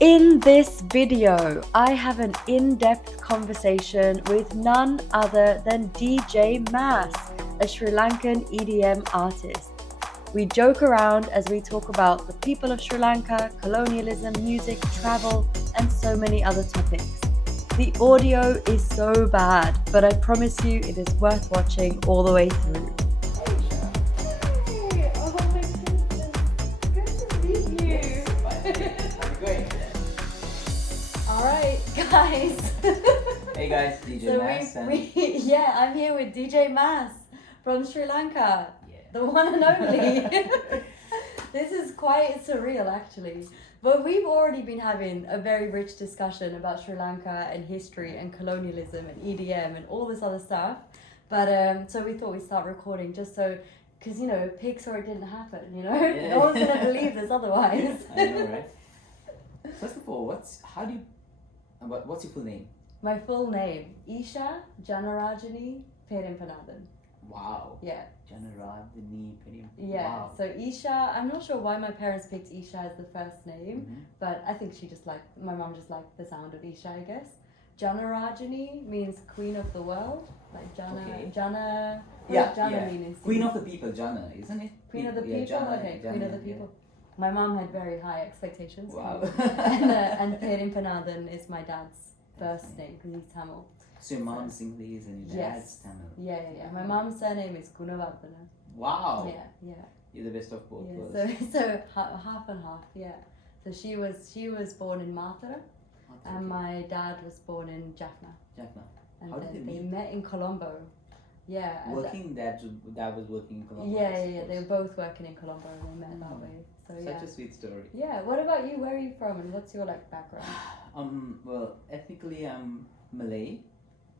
In this video, I have an in-depth conversation with none other than DJ Mas, a Sri Lankan EDM artist. We joke around as we talk about the people of Sri Lanka, colonialism, music, travel, and so many other topics. The audio is so bad, but I promise you it is worth watching all the way through. Hey! Oh my goodness. Good to meet you. How's it going? Alright, guys. Hey guys, DJ Mas and yeah, I'm here with DJ Mas from Sri Lanka. yeah. The one and only. This is quite surreal actually. But we've already been having a very rich discussion about Sri Lanka and history and colonialism and EDM and all this other stuff. But so we thought we'd start recording just so, because Pixar didn't happen, Yeah. No one's gonna believe this otherwise. I know, right? First of all, what's your full name? My full name, Isha Janarajani Perimpanathan. Wow. Yeah. Janaradini Perim. Yeah, Wow. so Isha, I'm not sure why my parents picked Isha as the first name, Mhm. but I think my mom just liked the sound of Isha, I guess. Janarajani means queen of the world, like Jana, Okay. Jana, what Yeah, does Jana yeah. mean in Queen Sindhi? of the people, Jana, isn't it? Queen of the Yeah, people? Jana, Okay, Jana, Queen of the yeah. people. My mom had very high expectations. Wow. and Perimpanathan is my dad's first name because he's Tamil. So your mom's Sinhalese and your dad's Yes. Tamil. Yeah. My mom's surname is Gunavardhana. Wow. Yeah. You're the best of both Yeah, worlds. so half and half, yeah. So she was born in Matara, and my dad was born in Jaffna, Jaffna. and How did then they they meet? met in Colombo. Yeah. and Working, dad was working in Colombo. yeah, I yeah, yeah. They suppose. were both working in Colombo, and they met that Mm. way. So Such yeah. a sweet story. Yeah. What about you? Where are you from, and what's your background? Well, ethnically I'm Malay.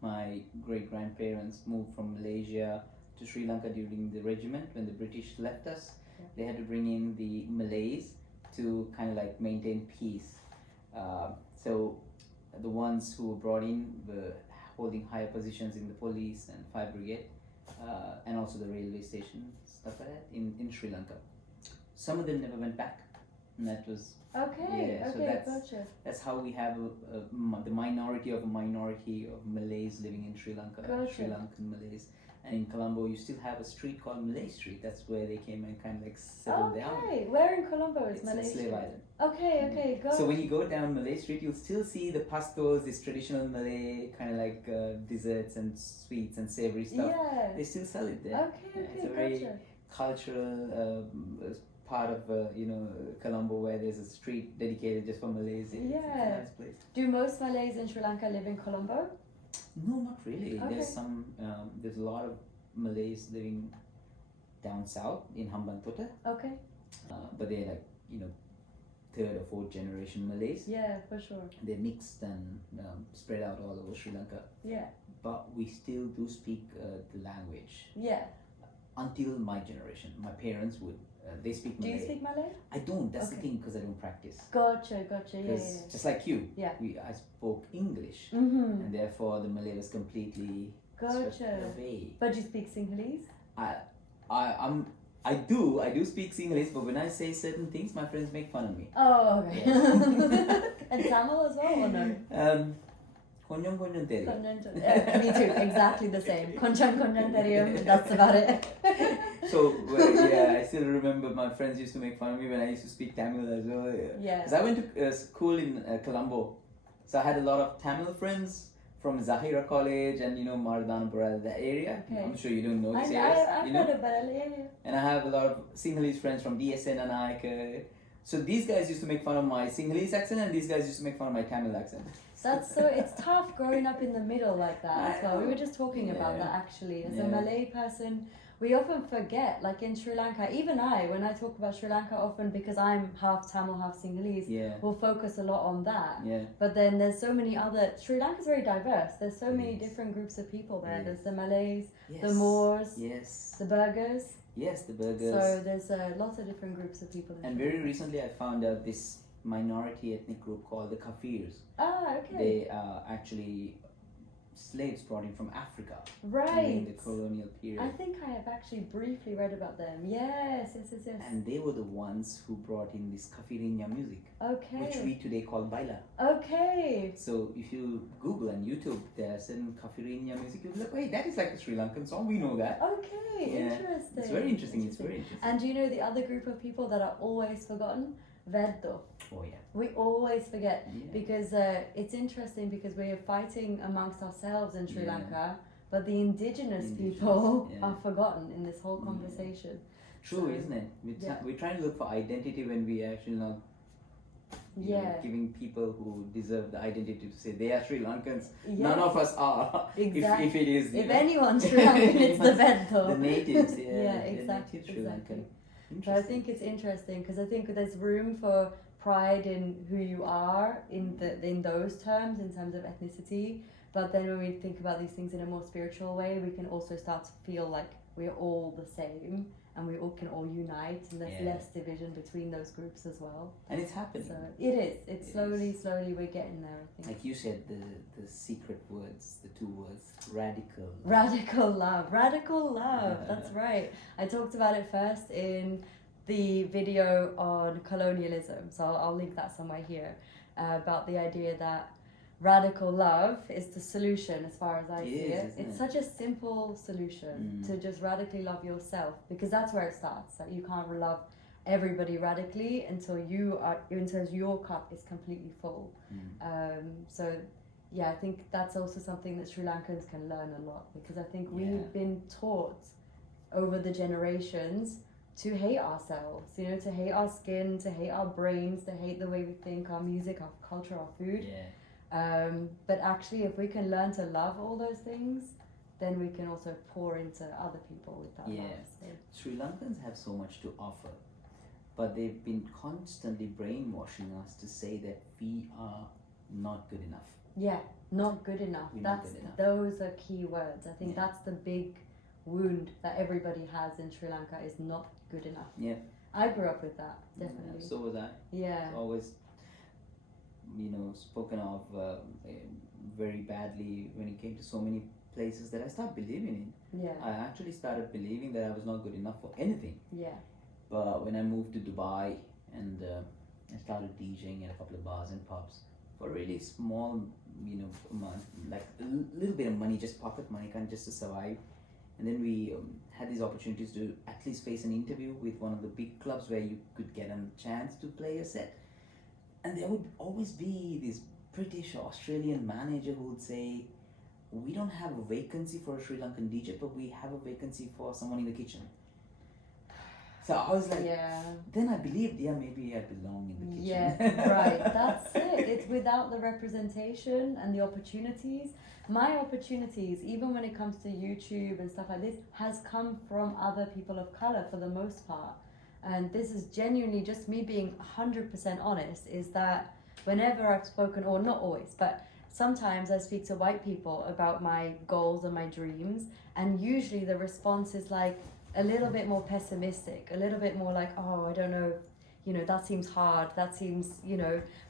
My great grandparents moved from Malaysia to Sri Lanka during the regiment when the British left us. Yeah. They had to bring in the Malays to kind of like maintain peace. So the ones who were brought in were holding higher positions in the police and fire brigade, and also the railway station, stuff like that in Sri Lanka. Some of them never went back, and that was Okay. Yeah, so okay. Gotcha. that's how we have the minority of a minority of Malays living in Sri Lanka, Gotcha. Sri Lankan Malays. And in Colombo, you still have a street called Malay Street. That's where they came and kind of like settled down. Okay. Where in Colombo is It's Malay in Slave Street? Island. Okay. Go. So when you go down Malay Street, you'll still see the pastos, this traditional Malay kind of like desserts and sweets and savory stuff. Yeah. They still sell it there. Okay. It's a very Gotcha. cultural part of Colombo where there's a street dedicated just for Malays. It's Yeah. a nice place. Do most Malays in Sri Lanka live in Colombo? No, not really. Okay. There's a lot of Malays living down south in Hambantota, Okay. but they're like third or fourth generation Malays. Yeah, for sure. They're mixed and spread out all over Sri Lanka. Yeah. But we still do speak the language. Yeah. Until my generation, my parents would. They speak Do Malay. you speak Malay? I don't. That's the Okay. thing because I don't practice. Gotcha. Yeah. Because just like you, Yeah. I spoke English, Mm-hmm. and therefore the Malay was completely swept Gotcha. away. But you speak Sinhalese? I do speak Sinhalese, but when I say certain things, my friends make fun of me. Oh, okay. Yeah. And Tamil as well, or no? Konjam konjam theriyum. Yeah, me too. Exactly the same. Konjam theriyum. That's about it. So I still remember my friends used to make fun of me when I used to speak Tamil as well. Yeah. Because I went to school in Colombo, so I had a lot of Tamil friends from Zahira College and Mardanapuram, that area. Okay. I'm sure you don't know this I've area. heard about it. Yeah. And I have a lot of Sinhalese friends from DSN and Ike. So these guys used to make fun of my Sinhalese accent, and these guys used to make fun of my Tamil accent. It's tough growing up in the middle like that as well. We were just talking about Yeah. that actually. As a Yeah. Malay person, we often forget, like in Sri Lanka, even when I talk about Sri Lanka often, because I'm half Tamil, half Sinhalese, Yeah, we'll focus a lot on that. yeah. But then there's so many other, Sri Lanka's very diverse. There's so many Yes. different groups of people there. Yes. There's the Malays, Yes. the Moors, Yes. the Burghers. Yes, the burgers. So there's lots of different groups of people in And Sri very Lanka. recently, I found out this minority ethnic group called the Kafirs. Ah, okay. They actually slaves brought in from Africa during Right. the colonial period. I think I have actually briefly read about them. Yes. And they were the ones wwho brought in this caipirinha music, Okay. which we today call baila. Okay. So if you Google and YouTube, there are certain caipirinha music, you'll be like, wait, that is like a Sri Lankan song, we know that. Okay. Yeah. Interesting. It's very interesting, it's very interesting. And do you know the other group of people that are always forgotten? Veddo. Oh yeah. We always forget Yeah. because it's interesting because we are fighting amongst ourselves in Sri Yeah. Lanka, but the indigenous Indigenous, people yeah. are forgotten in this whole Yeah. conversation. True, So, isn't it? yeah. We're trying to look for identity when we actually not you know, Yeah. giving people who deserve the identity to say they are Sri Lankans. Yeah. None of us are. Exactly. If it is, you If know, anyone's Sri Lankan, it's the Veddo. the natives, yeah, Yeah, the exactly, native Sri exactly. Lankan. So I Interesting. think it's interesting because I think there's room for pride in who you are in those terms, in terms of ethnicity. But then when we think about these things in a more spiritual way, we can also start to feel like we're all the same and we all can all unite, and there's Yeah. less division between those groups as well. And it's happening. So it is. It's It slowly, is. slowly we're getting there. I think. Like you said, the secret words, the two words, radical. Radical love. Radical love. That's right. I talked about it first in the video on colonialism. So I'll link that somewhere here about the idea that radical love is the solution as far as I It see is, it. isn't It's it? such a simple solution to just radically love yourself, because that's where it starts. That you can't love everybody radically until your cup is completely full. So yeah, I think that's also something that Sri Lankans can learn a lot, because I think we've Yeah. been taught over the generations to hate ourselves, you know, to hate our skin, to hate our brains, to hate the way we think, our music, our culture, our food. Yeah. But actually, if we can learn to love all those things, then we can also pour into other people with that Yeah. love. So. Sri Lankans have so much to offer, but they've been constantly brainwashing us to say that we are not good enough. Yeah, not good enough. We're not That's good enough. those are key words. I think Yeah. that's the big wound that everybody has in Sri Lanka, is not good enough. Yeah. I grew up with that, definitely. So was I. Yeah. It's always, spoken of very badly when it came to so many places that I started believing in. Yeah. I actually started believing that I was not good enough for anything. Yeah. But when I moved to Dubai and I started DJing at a couple of bars and pubs for really small, like a little bit of money, just pocket money, kind of just to survive. And then we had these opportunities to at least face an interview with one of the big clubs where you could get a chance to play a set. And there would always be this British or Australian manager who would say, we don't have a vacancy for a Sri Lankan DJ, but we have a vacancy for someone in the kitchen. So I was like, Yeah. then I believed, maybe I belong in the kitchen. Yeah, right. That's it. It's without the representation and the opportunities. My opportunities, even when it comes to YouTube and stuff like this, has come from other people of color for the most part. And this is genuinely just me being 100% honest, is that whenever I've spoken, or not always, but sometimes I speak to white people about my goals and my dreams, and usually the response is like a little bit more pessimistic, a little bit more like, oh, I don't know, that seems hard, that seems,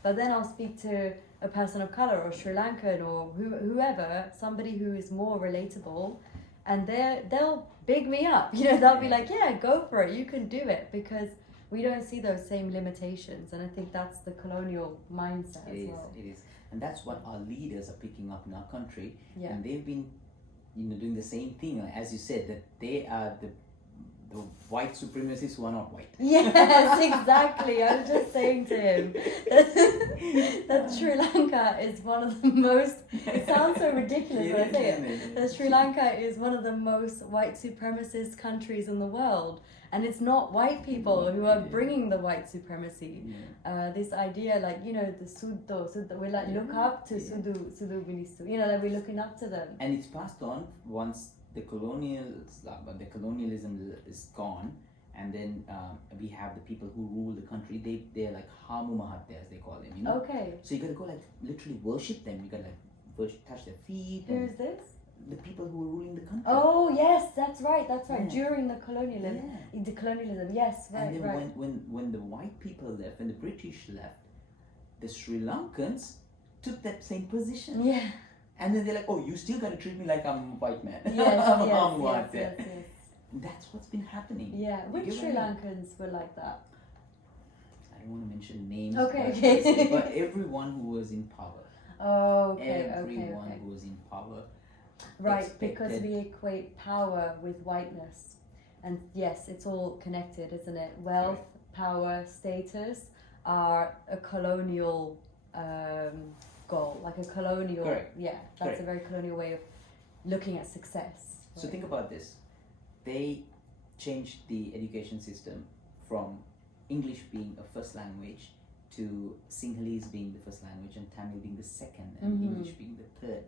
but then I'll speak to a person of color or Sri Lankan or whoever, somebody who is more relatable, and they'll big me up, they'll be like, yeah, go for it, you can do it, because we don't see those same limitations. And I think that's the colonial mindset as well. It is. And that's what our leaders are picking up in our country. Yeah. And they've been, doing the same thing, like, as you said, that they are the white supremacists who are not white. Yes, exactly. I was just saying to him that Sri Lanka is one of the most, it sounds so ridiculous when I say it, that Sri Lanka is one of the most white supremacist countries in the world. And it's not white people who are bringing the white supremacy. This idea, like, the Suddo, we like look up to Sudu Ministu, like we're looking up to them. And it's passed on once the colonialism is gone, and then we have the people who rule the country. They're like Hamu Mahathir, as they call them. Okay. So you gotta go like literally worship them. You gotta touch their feet. Who's this? The people who are ruling the country. Oh yes, that's right. Yeah. During the colonialism, yes, right, And then right. when the white people left, when the British left, the Sri Lankans took that same position. Yeah. And then they're like, oh, you still got to treat me like I'm a white man. Yes, I'm yes, white. yes, yes, yes. That's what's been happening. Yeah, You which get Sri what I mean? Lankans were like that? I don't want to mention names. Okay, but, okay. but everyone who was in power. Oh, okay, Everyone okay. who was in power. Right, because expected- we equate power with whiteness. And yes, it's all connected, isn't it? Wealth, power, status are a colonial goal, like a colonial. Correct. Yeah, that's Correct. a very colonial way of looking at success. So right? think about this. They changed the education system from English being a first language to Sinhalese being the first language and Tamil being the second and Mhm. English being the third.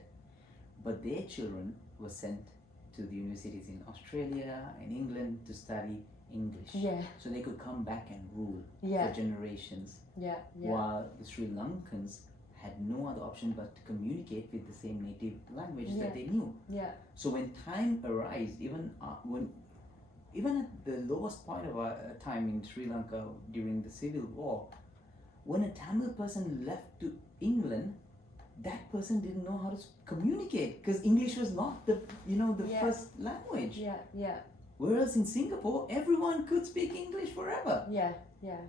But their children were sent to the universities in Australia and England to study English. Yeah, So they could come back and rule yeah, for generations. yeah, yeah. While the Sri Lankans had no other option but to communicate with the same native language Yeah. that they knew. Yeah, So when time arrived, even at the lowest point of our time in Sri Lanka during the civil war, when a Tamil person left to England, that person didn't know how to communicate because English was not the Yeah. first language. yeah, yeah, Whereas in Singapore, everyone could speak English forever. yeah, yeah.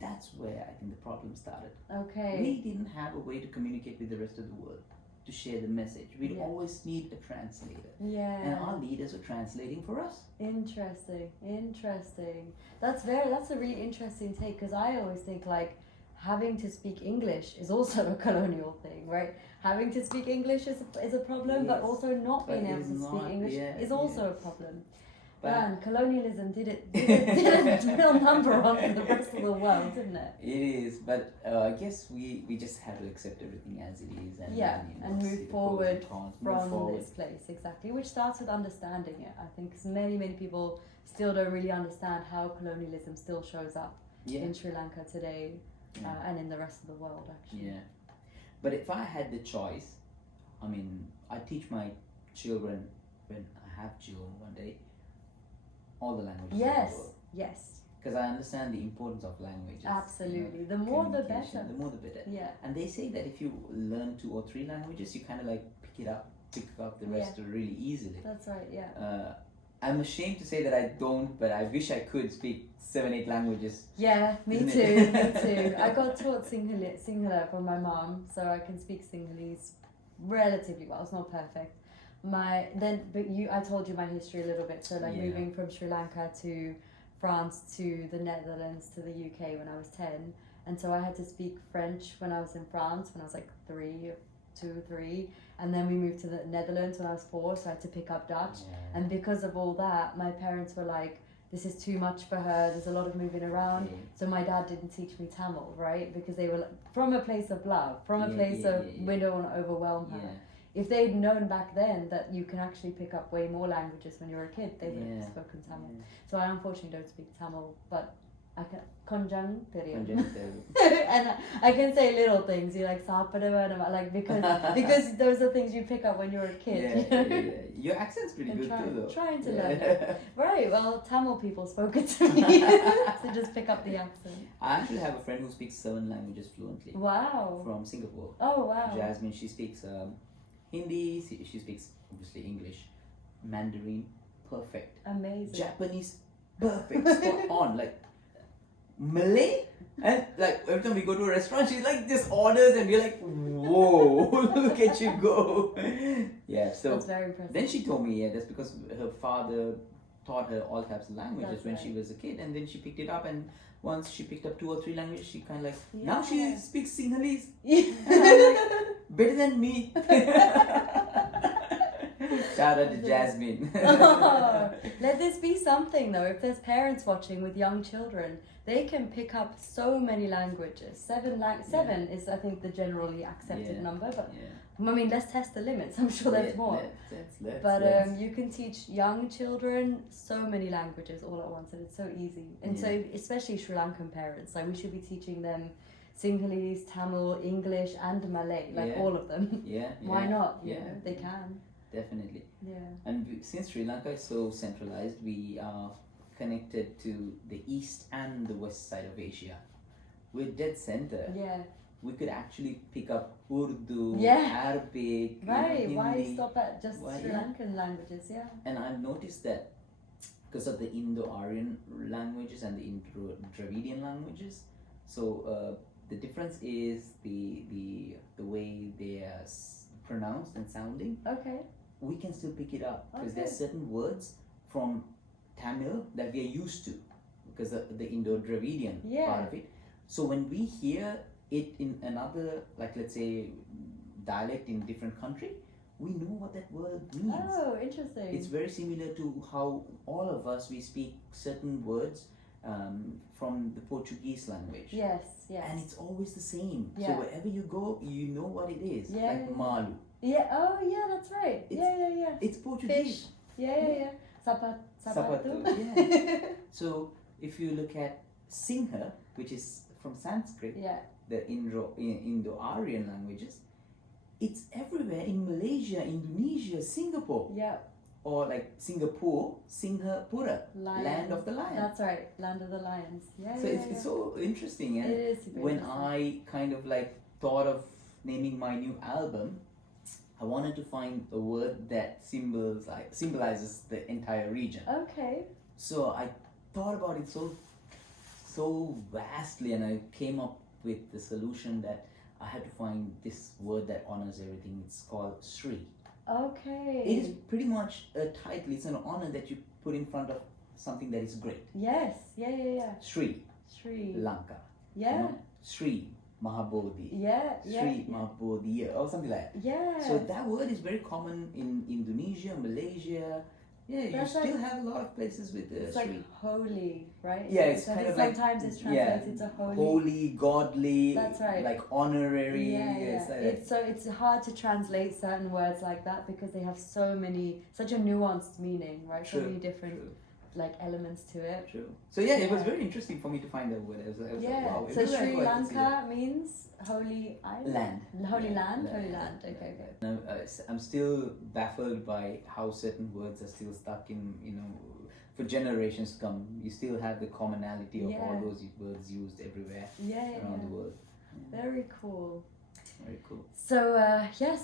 That's where I think the problem started. Okay. We didn't have a way to communicate with the rest of the world, to share the message. We'd Yeah. always need a translator. Yeah. And our leaders were translating for us. Interesting, interesting. That's a really interesting take because I always think like having to speak English is also a colonial thing, right? Having to speak English is a problem, but Yes, also not but being able it's to speak not- English yeah, is also yeah. a problem. But Man, colonialism did a real number on the rest of the world, didn't it? it is, but I guess we just have to accept everything as it is and Yeah, then, and see move the pros forward and cons, move From forward. this place, exactly, which starts with understanding it. I think 'cause many people still don't really understand how colonialism still shows up Yeah. in Sri Lanka today. Yeah. And in the rest of the world, actually. Yeah. But if I had the choice, I mean, I teach my children when I have children one day all the languages Yes, of the world. yes, Because I understand the importance of languages. absolutely. The more the communication, better. The more the better. Yeah, And they say that if you learn 2 or 3 languages, you kind of like pick up the rest really easily. that's right. Yeah. I'm ashamed to say that I don't, but I wish I could speak 7, 8 languages. Yeah, me Isn't too. it? Me too. I got taught Sinhala from my mom, so I can speak Sinhalese relatively well. It's not perfect. I told you my history a little bit. So like Yeah. moving from Sri Lanka to France to the Netherlands to the UK when I was 10, and so I had to speak French when I was in France when I was like 3, and then we moved to the Netherlands when I was 4, so I had to pick up Dutch. Yeah. And because of all that, my parents were like, this is too much for her, there's a lot of moving around. Yeah. So my dad didn't teach me Tamil, right? Because they were like, from a place of love, from a Yeah, place yeah, of yeah, yeah. we don't want to overwhelm her. Yeah. If they'd known back then that you can actually pick up way more languages when you're a kid, they would have Yeah. spoken Tamil. Yeah. So I unfortunately don't speak Tamil, but I can konjang theriyum. Congenital. And I can say little things. You like sapadava, like because those are things you pick up when you're a kid. Yeah, you know? yeah, yeah. Your accent's pretty And good too, though. trying to Yeah. learn it. Right, well, Tamil people spoke it to me, so just pick up the accent. I actually have a friend who speaks 7 languages fluently Wow. from Singapore. Oh, wow. Jasmine, she speaks Hindi, she speaks obviously English, Mandarin, perfect. Amazing. Japanese, perfect, spot on. Like Malay, and like every time we go to a restaurant, she like just orders, and we're like, whoa, look at you go. Yeah, so That's very impressive. then she told me, yeah, that's because her father taught her all types of languages That's when right. she was a kid, and then she picked it up, and once she picked up 2 or 3 languages, she kind of like, Yeah. now she speaks Sinhalese, Yeah. better than me. Shout out to Jasmine. Oh, let this be something though. If there's parents watching with young children, they can pick up so many languages. 7 is, I think, the generally accepted Yeah. number. But Yeah. I mean, let's test the limits. I'm sure there's more. Let's. But you can teach young children so many languages all at once, and it's so easy. And so, especially Sri Lankan parents, like we should be teaching them Sinhalese, Tamil, English, and Malay, like Yeah. all of them. Yeah. Why not? You Yeah. know, they can. Definitely. Yeah. And since Sri Lanka is so centralized, we are connected to the east and the west side of Asia. We're dead center. Yeah. we could actually pick up Urdu, Yeah. Arabic, Right, why Hindi. stop at just Why- Sri yeah. Lankan languages? Yeah. And I've noticed that because of the Indo-Aryan languages and the Indo-Dravidian languages, so the difference is the way they are pronounced and sounding. Okay. We can still pick it up because Okay. there's certain words from Tamil that we are used to because of the Indo-Dravidian Yeah. part of it. So when we hear it in another, like let's say, dialect in different country, we know what that word means. Oh, interesting. It's very similar to how all of us we speak certain words from the Portuguese language. Yes, yes. And it's always the same. Yeah. So wherever you go, you know what it is. Yeah. Like malu. Yeah, oh yeah, that's right. Yeah. It's Portuguese. Fish. Yeah. Sapatu. Yeah. So if you look at Singha, which is from Sanskrit, Yeah. the Indo-Aryan languages, it's everywhere in Malaysia, Indonesia, Singapore, Yeah. or like Singapore, Singhapura, Lion. land of the lion. That's right. Land of the lions. Yeah. So yeah, it's so interesting. And It is super when interesting. I kind of like thought of naming my new album, I wanted to find a word that symbolizes the entire region. Okay. So I thought about it so vastly, and I came up with the solution that I had to find this word that honors everything. It's called Sri. Okay. It is pretty much a title. It's an honor that you put in front of something that is great. Yes. Yeah. Sri Sri. Lanka. Yeah. You know? Sri Mahabodhi. Yeah. Sri Mahabodhi or something like that. Yeah. So that word is very common in Indonesia, Malaysia. Yeah, you That's still like- have a lot of places with It's Sri. like holy, right? Yeah, it's So kind of like- sometimes it's yeah, translated to holy. Holy, godly, That's right. like honorary. Yeah. It's like It's so it's hard to translate certain words like that because they have such a nuanced meaning, right? So True, many different true. like elements to it. True. So yeah, it was Yeah. very interesting for me to find that word. I was like, Yeah. wow. So everywhere I Sri go, I can see Lanka means holy island. Land. Holy Yeah, land. land. Holy land. Okay. And I'm still baffled by how certain words are still stuck in, for generations to come. You still have the commonality of all Yeah. those words used everywhere Yeah. around the world. Very cool. Very cool. So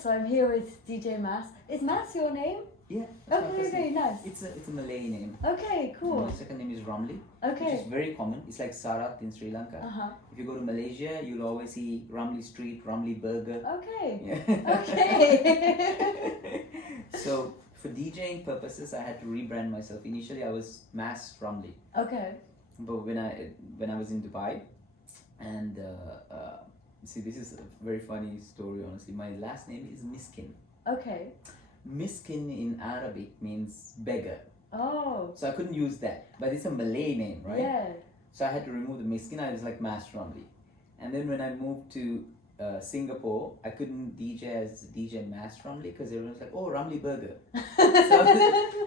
so I'm here with DJ Mas. Is Mas your name? Yeah. that's my first Okay, name. nice. It's a Malay name. Okay, cool. My second name is Ramli, which Okay. is very common. It's like Sarat in Sri Lanka. Uh-huh. If you go to Malaysia, you'll always see Ramli Street, Ramli Burger. Okay. Yeah. Okay. So for DJing purposes, I had to rebrand myself. Initially, I was Mas Ramli, Okay. but when I was in Dubai, and see, this is a very funny story. Honestly, my last name is Miskin. Okay. Miskin in Arabic means beggar, Oh. so I couldn't use that. But it's a Malay name, right? Yeah. So I had to remove the Miskin. I was like Mas Ramli, and then when I moved to Singapore, I couldn't DJ as DJ Mas Ramli because everyone's like, oh, Ramli Burger. So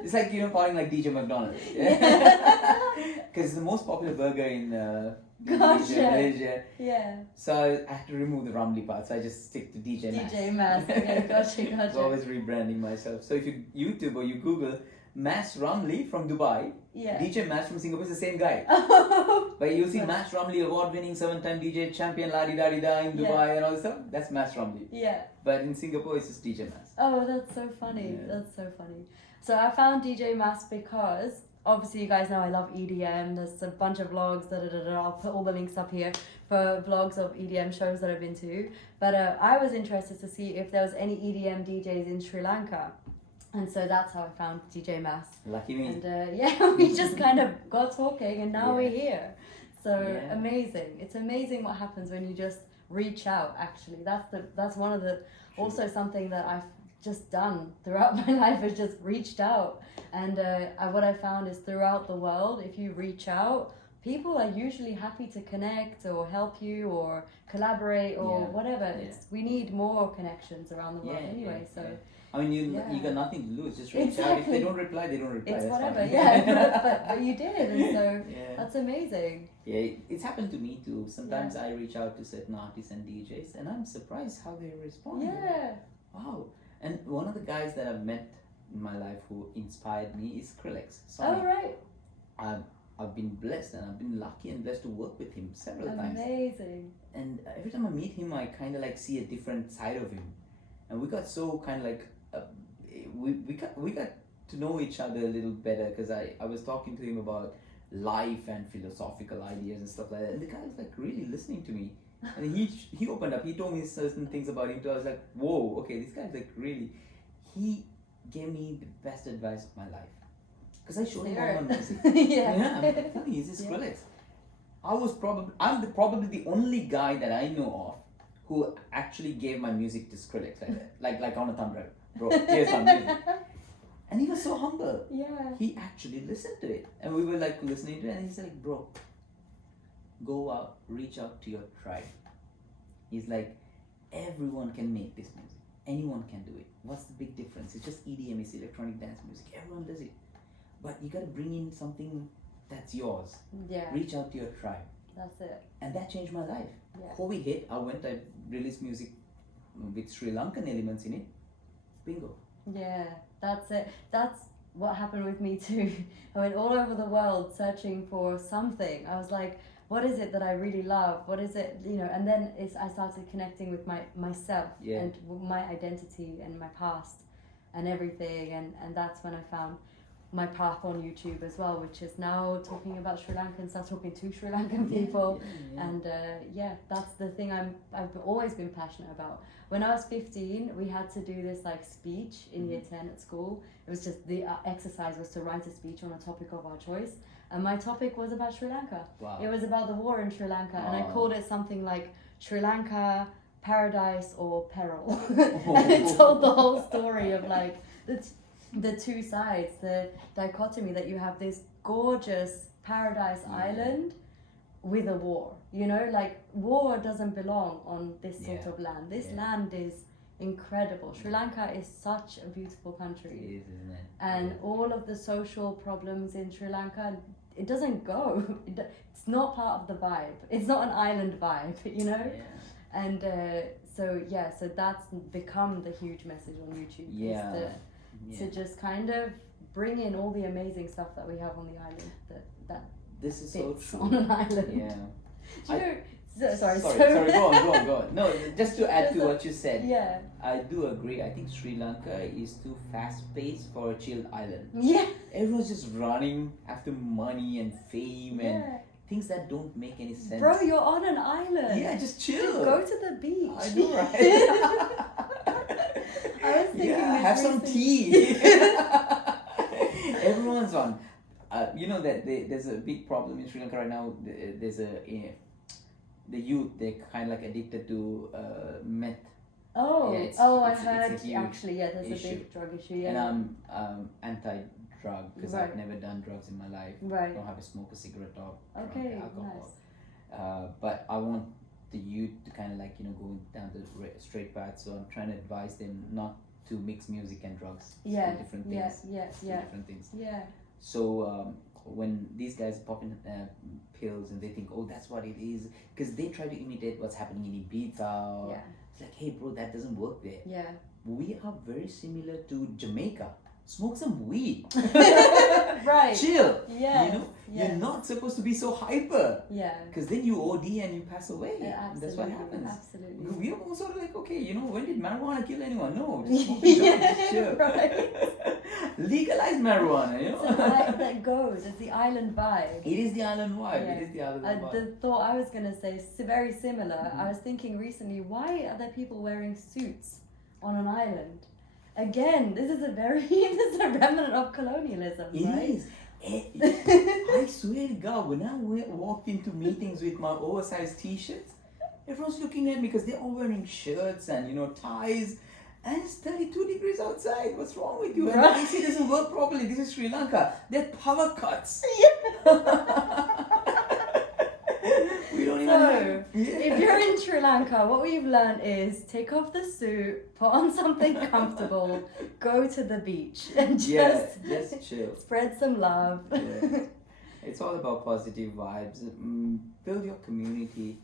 it's like, calling like DJ McDonald. Because it's the most popular burger in Indonesia, Gotcha. Malaysia. Yeah. So I had to remove the Ramli part, so I just stick to DJ Mas. DJ Mas. Okay, gotcha. I was always rebranding myself. So if you YouTube or you Google Mas Ramli from Dubai, Yeah. DJ Mas from Singapore is the same guy. Oh. But you'll see Mas Ramli, award-winning 7-time DJ champion, la-di-da-di-da in Yeah. Dubai and all this stuff. That's Mas Ramli. Yeah. But in Singapore, it's just DJ Mas. Oh, that's so funny. Yeah. That's so funny. So I found DJ Mas because obviously you guys know I love EDM. There's a bunch of vlogs. I'll put all the links up here for vlogs of EDM shows that I've been to. But I was interested to see if there was any EDM DJs in Sri Lanka. And so that's how I found DJ Mas. Lucky me. And yeah, we just kind of got talking and now Yeah. we're here. So Yeah. amazing. It's amazing what happens when you just reach out, actually. That's one of the, also something that I've just done throughout my life is just reached out. And what I found is throughout the world, if you reach out, people are usually happy to connect or help you or collaborate or Yeah. whatever. Yeah. We need more connections around the world Yeah, anyway. yeah, So. yeah. I mean, you Yeah. got nothing to lose. Just reach out. If Exactly. they don't reply, they don't reply. It's That's whatever, fine. yeah, but you did, and so Yeah. that's amazing. Yeah, it's happened to me too. Sometimes I reach out to certain artists and DJs, and I'm surprised how they respond. Yeah. Wow. And one of the guys that I've met in my life who inspired me is Skrillex. Oh right. I've been blessed and I've been lucky and blessed to work with him several times. Amazing. and every time I meet him, I kind of like see a different side of him, and we got so kind of like we got to know each other a little better because I was talking to him about life and philosophical ideas and stuff like that, and the guy was like really listening to me, and he opened up, he told me certain things about him too. I was like, whoa, okay, this guy's like really, he gave me the best advice of my life because I showed him all my music. Yeah, I'm telling you, it's Skrillex. I'm probably the only guy that I know of who actually gave my music to Skrillex like on a thumb drive. Bro, here's my music. And he was so humble. Yeah. He actually listened to it. And we were like listening to it, and he's like, bro, go out, reach out to your tribe. He's like, everyone can make this music. Anyone can do it. What's the big difference? It's just EDM, it's electronic dance music. Everyone does it. But you gotta bring in something that's yours. Yeah. Reach out to your tribe. That's it. And that changed my life. Yeah. COVID hit, I released music with Sri Lankan elements in it. Bingo. Yeah, that's it. That's what happened with me too. I went all over the world searching for something. I was like, what is it that I really love? What is it, and then I started connecting with myself and my identity and my past and everything. And that's when I found my path on YouTube as well, which is now talking about Sri Lankan stuff, talking to Sri Lankan people. And that's the thing I've always been passionate about. When I was 15, we had to do this like speech in year 10 at school. It was just the exercise was to write a speech on a topic of our choice. And my topic was about Sri Lanka. Wow. It was about the war in Sri Lanka. And I called it something like Sri Lanka, Paradise or Peril. And it told the whole story of like the two sides, the dichotomy that you have this gorgeous paradise island with a war. Like war doesn't belong on this sort of land. This land is incredible. Sri Lanka is such a beautiful country. It is, isn't it? And all of the social problems in Sri Lanka, it doesn't go. It's not part of the vibe. It's not an island vibe, Yeah. And so that's become the huge message on YouTube. Is to just kind of bring in all the amazing stuff that we have on the island that this is so fits true. on an island. Yeah. Do you know, sorry, Go on. No, just to add to what you said. Yeah. I do agree. I think Sri Lanka is too fast-paced for a chilled island. Yeah. Everyone's just running after money and fame and things that don't make any sense. Bro, you're on an island. Yeah, just chill. Just go to the beach. I know, right? I was thinking have some tea. Everyone's on. That there's a big problem in Sri Lanka right now. There's the youth, they're kind of like addicted to meth. Oh, I heard it's a actually, there's a big drug issue. Yeah. And I'm anti-drug because I've never done drugs in my life. Right. I don't have a smoke a cigarette or Okay, drink alcohol. nice. But I want the youth to kind of like go down the straight path. So I'm trying to advise them not to mix music and drugs. Yeah. Two different things. Different things. Yeah. So when these guys pop in pills and they think, oh, that's what it is, because they try to imitate what's happening in Ibiza. It's like, hey, bro, that doesn't work there. Yeah. We are very similar to Jamaica. Smoke some weed. Right. Chill. Yeah. You're not supposed to be so hyper. Yeah. Because then you OD and you pass away. That's what happens. Absolutely. We are sort of like, okay, when did marijuana kill anyone? No, just smoking just chill. Right. Legalize marijuana, It's a vibe that goes. It's the island vibe. It is the island vibe. Yeah. It is the island vibe. The thought I was going to say is very similar. I was thinking recently, why are there people wearing suits on an island? Again, this is a remnant of colonialism, right? It is. I swear to God, when I walked into meetings with my oversized t-shirts, everyone's looking at me because they're all wearing shirts and ties, and it's 32 degrees outside. What's wrong with you? And the AC doesn't work properly. This is Sri Lanka. There are power cuts. We don't even have. If you're in Sri Lanka, what we've learned is take off the suit, put on something comfortable, go to the beach, and just chill. Spread some love. It's all about positive vibes. Build your community.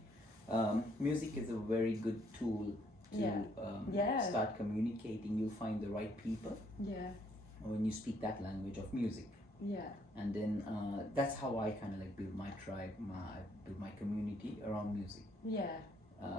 Music is a very good tool to start communicating. You'll find the right people when you speak that language of music. Yeah. And then that's how I kind of like build my tribe, build my community around music. Yeah.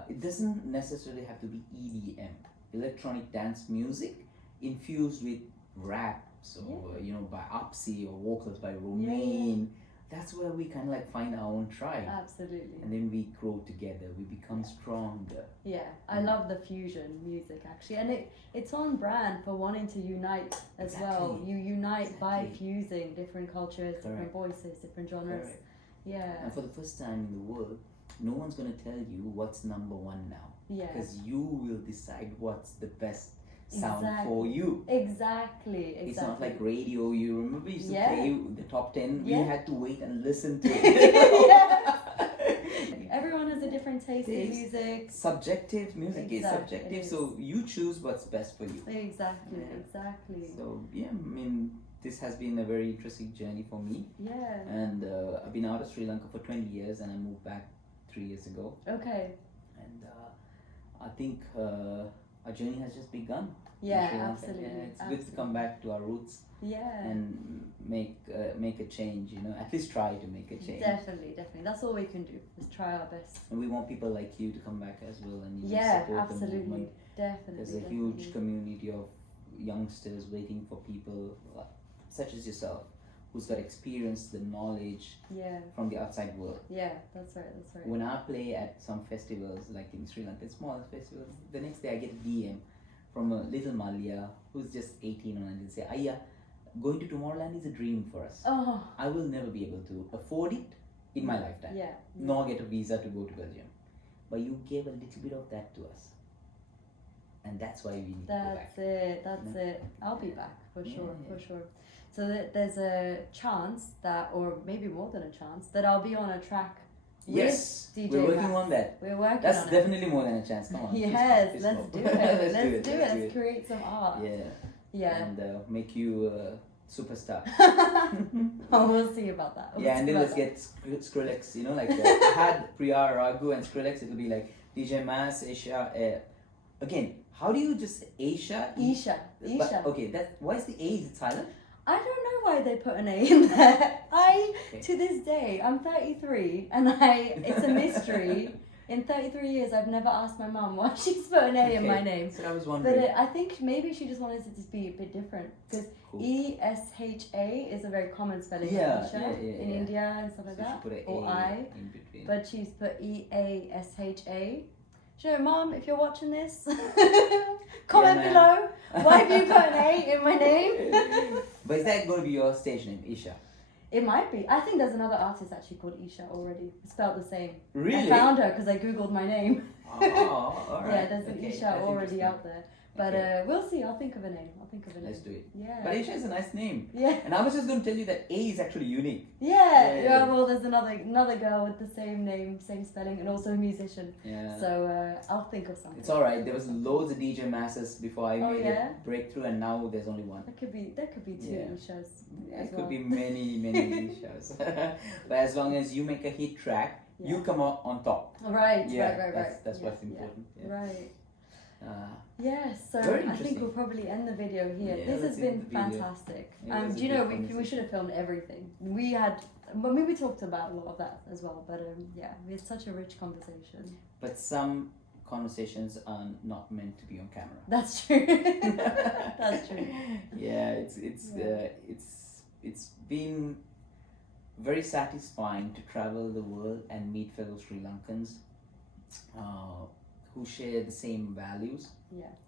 It doesn't necessarily have to be EDM, electronic dance music infused with raps or by Upsy or vocals by Romain. That's where we kind of like find our own tribe. Absolutely. And then we grow together, we become stronger. Yeah, I love the fusion music actually, and it's on brand for wanting to unite as well. You unite by fusing different cultures, different voices, different genres. Correct. Yeah. And for the first time in the world, no one's going to tell you what's number one now. Yeah. Because you will decide what's the best sound for you. Exactly. It's not like radio. You remember you used to play the top 10? We had to wait and listen to it. Everyone has a different taste in music. Subjective. Music is subjective. So you choose what's best for you. Exactly. So I mean, this has been a very interesting journey for me. Yeah. And I've been out of Sri Lanka for 20 years and I moved back 3 years ago. Okay. And I think our journey has just begun. Yeah, absolutely. It's good to come back to our roots. Yeah. And make a change. At least try to make a change. Definitely. That's all we can do. Is try our best. And we want people like you to come back as well and support the movement. Definitely. There's a huge community of youngsters waiting for people such as yourself, who's got experience, the knowledge from the outside world. Yeah, that's right. When I play at some festivals, like in Sri Lanka, small festivals, the next day I get a DM from a little Malia who's just 18 or 19, say, Aya, going to Tomorrowland is a dream for us. Oh. I will never be able to afford it in my lifetime, nor get a visa to go to Belgium. But you gave a little bit of that to us. And that's why we need to go back. That's it. I'll be back for sure. So there's a chance that, or maybe more than a chance, that I'll be on a track. Yes, with DJ we're working Max. on that. We're working That's on definitely more than a chance. Come on. Yes, fist let's bump. do it. Let's do it. Let's create some art. Yeah. And make you a superstar. We'll see about that. And then let's get Skrillex. Like I had Priya, Raghu, and Skrillex. It'll be like DJ Mass, Asia. Again, how do you just Asia? Isha. But, okay, why is the A? Is it silent? I don't know why they put an A in there. To this day, I'm 33 and it's a mystery. In 33 years, I've never asked my mum why she's put an A in my name. So I was wondering. But I think maybe she just wanted it to be a bit different because ESHA is a very common spelling of Isha in India and stuff like that. She put an or A I. in between. But she's put EASHA. So, Mom, if you're watching this, comment below. Why have you put an A in my name? But is that going to be your stage name, Isha? It might be. I think there's another artist actually called Isha already. Spelled the same. Really? I found her because I googled my name. Oh, all right. Yeah, there's an Isha already out there. But we'll see. I'll think of a name. Let's do it. Yeah. But Isha is a nice name. Yeah. And I was just going to tell you that A is actually unique. Yeah. Well, there's another girl with the same name, same spelling, and also a musician. Yeah. So I'll think of something. It's all right. There was loads of DJ masses before I made a breakthrough, and now there's only one. There could be two Ishas. It could be many Ishas. But as long as you make a hit track, you come out on top. Right. That's what's important. Yeah. Right. Yes, so I think we'll probably end the video here. This has been fantastic. Do you know, we should have filmed everything. We talked about a lot of that as well, but we had such a rich conversation. But some conversations are not meant to be on camera. That's true. That's true. Yeah, it's been very satisfying to travel the world and meet fellow Sri Lankans who share the same values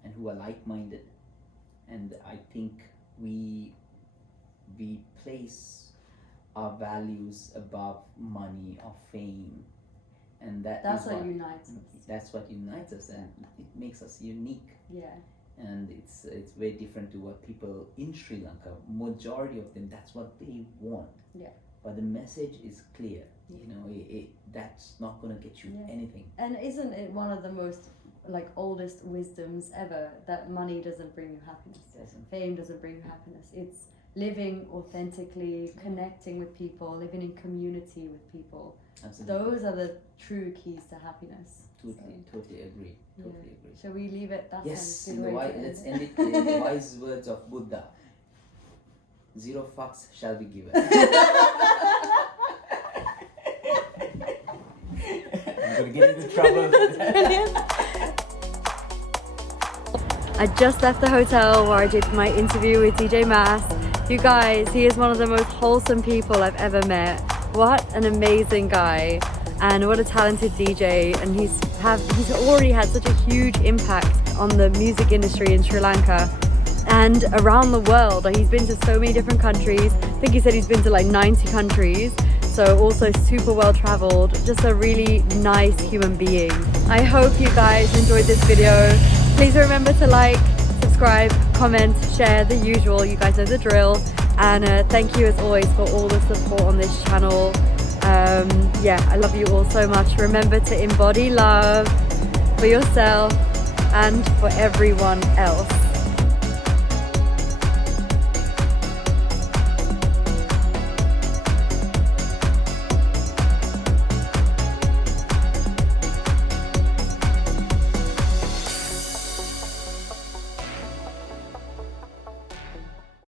and who are like-minded. And I think we place our values above money or fame, and that's what unites us. That's what unites us, and it makes us unique. And it's very different to what people in Sri Lanka, majority of them, that's what they want. But the message is clear. That's not going to get you anything. And isn't it one of the most oldest wisdoms ever that money doesn't bring you happiness? Fame doesn't bring you happiness. It's living authentically, connecting with people, living in community with people. Absolutely. Those are the true keys to happiness. Totally agree. Shall we leave it? Yes. Let's end it in the wise words of Buddha. 0 fucks shall be given. gonna get into trouble for that. I just left the hotel where I did my interview with DJ Mass. You guys, he is one of the most wholesome people I've ever met. What an amazing guy, and what a talented DJ, and he's already had such a huge impact on the music industry in Sri Lanka and around the world. Like, he's been to so many different countries. I think he said he's been to like 90 countries, so also super well traveled. Just a really nice human being. I hope you guys enjoyed this video. Please remember to like, subscribe, comment, share, the usual. You guys know the drill. And thank you as always for all the support on this channel. Yeah, I love you all so much. Remember to embody love for yourself and for everyone else.